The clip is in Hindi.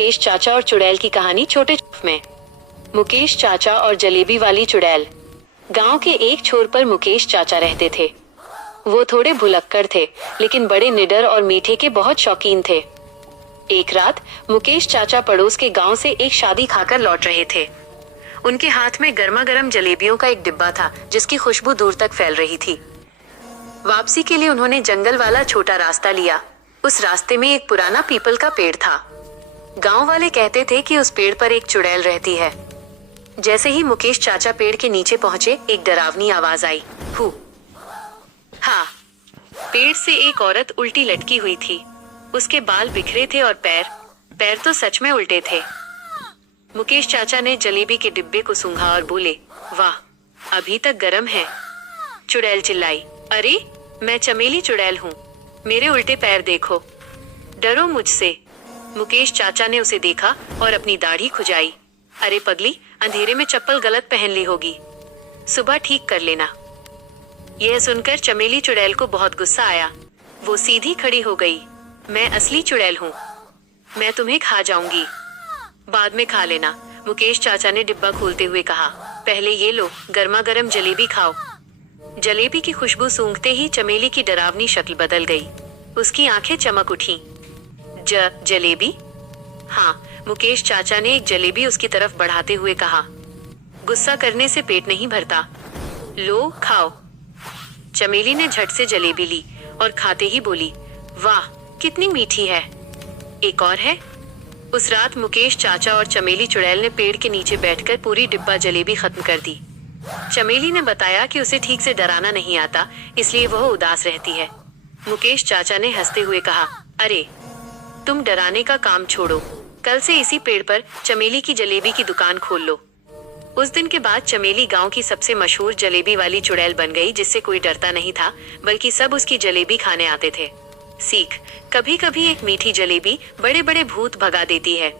मुकेश चाचा और चुड़ैल की कहानी छोटे में। मुकेश चाचा और जलेबी वाली चुड़ैल। गांव के एक छोर पर मुकेश चाचा रहते थे। वो थोड़े भुलक्कड़ थे, लेकिन बड़े निडर और मीठे के बहुत शौकीन थे। एक रात मुकेश चाचा पड़ोस के गांव से एक शादी खाकर लौट रहे थे। उनके हाथ में गर्मा गर्म जलेबियों का एक डिब्बा था, जिसकी खुशबू दूर तक फैल रही थी। वापसी के लिए उन्होंने जंगल वाला छोटा रास्ता लिया। उस रास्ते में एक पुराना पीपल का पेड़ था। गांव वाले कहते थे कि उस पेड़ पर एक चुड़ैल रहती है। जैसे ही मुकेश चाचा पेड़ के नीचे पहुंचे, एक डरावनी आवाज आई, हु। हाँ, पेड़ से एक औरत उल्टी लटकी हुई थी। उसके बाल बिखरे थे और पैर तो सच में उल्टे थे। मुकेश चाचा ने जलेबी के डिब्बे को सूंघा और बोले, वाह, अभी तक गर्म है। चुड़ैल चिल्लाई, अरे, मैं चमेली चुड़ैल हूँ, मेरे उल्टे पैर देखो, डरो मुझसे। मुकेश चाचा ने उसे देखा और अपनी दाढ़ी खुजाई। अरे पगली, अंधेरे में चप्पल गलत पहन ली होगी, सुबह ठीक कर लेना। यह सुनकर चमेली चुड़ैल को बहुत गुस्सा आया। वो सीधी खड़ी हो गई। मैं असली चुड़ैल हूँ, मैं तुम्हें खा जाऊंगी, बाद में खा लेना। मुकेश चाचा ने डिब्बा खोलते हुए कहा, पहले ये लो, गर्मा गर्म जलेबी खाओ। जलेबी की खुशबू सूंघते ही चमेली की डरावनी शक्ल बदल गई। उसकी आंखें चमक उठी। जलेबी? हाँ, मुकेश चाचा ने एक जलेबी उसकी तरफ बढ़ाते हुए कहा। गुस्सा करने से पेट नहीं भरता, लो खाओ। चमेली ने झट से जलेबी ली और खाते ही बोली, वाह, कितनी मीठी है। एक और है। उस रात मुकेश चाचा और चमेली चुड़ैल ने पेड़ के नीचे बैठकर पूरी डिब्बा जलेबी खत्म कर दी। चमेली ने बताया कि उसे ठीक से डराना नहीं आता, इसलिए वह उदास रहती है। मुकेश चाचा ने हंसते हुए कहा, अरे, तुम डराने का काम छोड़ो, कल से इसी पेड़ पर चमेली की जलेबी की दुकान खोल लो। उस दिन के बाद चमेली गांव की सबसे मशहूर जलेबी वाली चुड़ैल बन गई, जिससे कोई डरता नहीं था, बल्कि सब उसकी जलेबी खाने आते थे। सीख, कभी कभी एक मीठी जलेबी बड़े बड़े भूत भगा देती है।